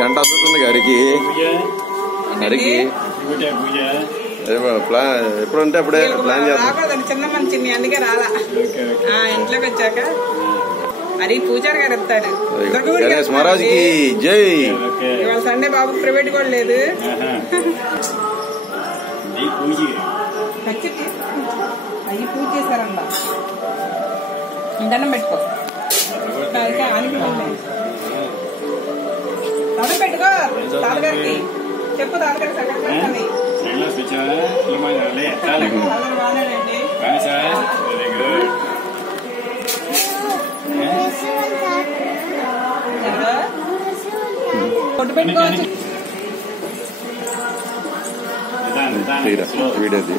గంట అందుతుంది హరికి ప్లాన్ ఎప్పుడంటే అప్పుడే ప్లాన్ చేస్తాం. చిన్న మంచి అందుకే రాలా. ఇంట్లోకి వచ్చాక అది పూజారి గారు వస్తాడు. గణేష్ మహారాజ్కి జై. ఇవాళ సండే బాబు ప్రైవేట్ కూడా లేదు. అవి పూజ చేశారమ్మ. దండం పెట్టుకో. దండం పెట్టుకో తాతగారికి. చెప్పు తాతగారికి సంగతి. బాగానండి. కొట్టు పెట్టుకోవచ్చు. వీడియోది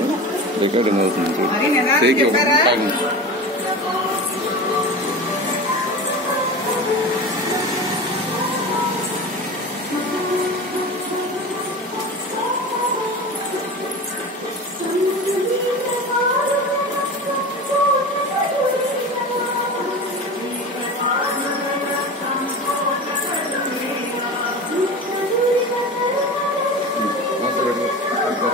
రికార్డింగ్ అవుతుంది.